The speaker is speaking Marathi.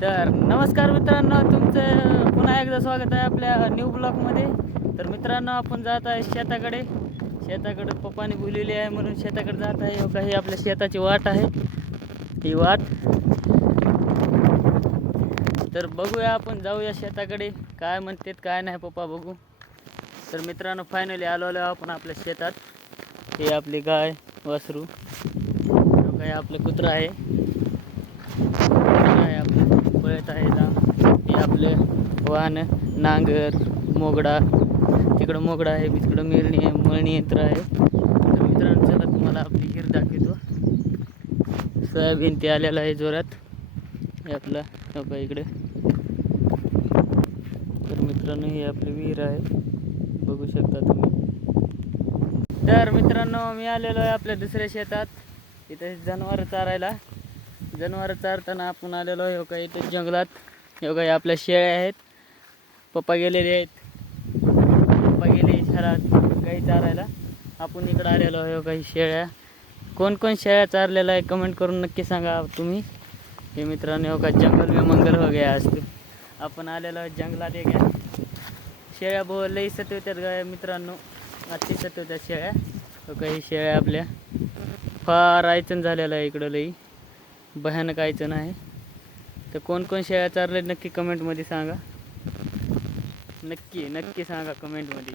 तर नमस्कार मित्रांनो, तुमचं पुन्हा एकदा स्वागत आहे आपल्या न्यू ब्लॉगमध्ये. तर मित्रांनो, आपण जात आहे शेताकडे पप्पाने बोललेली आहे म्हणून शेताकडे जात आहे. हो, काही आपल्या शेताची वाट आहे ही वाट. तर बघूया, आपण जाऊया शेताकडे, काय म्हणतात काय नाही पप्पा बघू. तर मित्रांनो, फायनली आलो आपण आपल्या शेतात. हे आपली गाय वासरू, काही आपलं कुत्रा आहे आपलं पळत आहे. हे आपले वाहन, नांगर, मोगडा, तिकडं मोगडा आहे, तिकडं मळणी यंत्र आहे. तर मित्रांनो, चला तुम्हाला आपली हिर दाखवतो. सोयाबीन ते आलेलं आहे जोरात. हे आपला बघा इकडे. तर मित्रांनो, ही आपली विहीर आहे, बघू शकता तुम्ही. तर मित्रांनो, मी आलेलो आहे आपल्या दुसऱ्या शेतात. इथे जनावर चारताना आपण आलेलो आहे. का इथे जंगलात काही आपल्या शेळ्या आहेत. पप्पा गेले शहरात काही चारायला. आपण इकडं आलेलो आहे. काही शेळ्या, कोण शेळ्या चारलेला आहे कमेंट करून नक्की सांगा तुम्ही. हे मित्रांनो, का जंगल में मंगल हो गया असते. आपण आलेलो आहे जंगलात. एक शेळ्या लई सतवत्यात गाय मित्रांनो, अति सतवत्यात शेळ्या. काही शेळ्या आपल्या फार आयचन झालेलं आहे इकडं, लई भयानक आयचन आहे. तर कोण शेळ्या चारले नक्की कमेंटमध्ये सांगा. नक्की सांगा कमेंटमध्ये.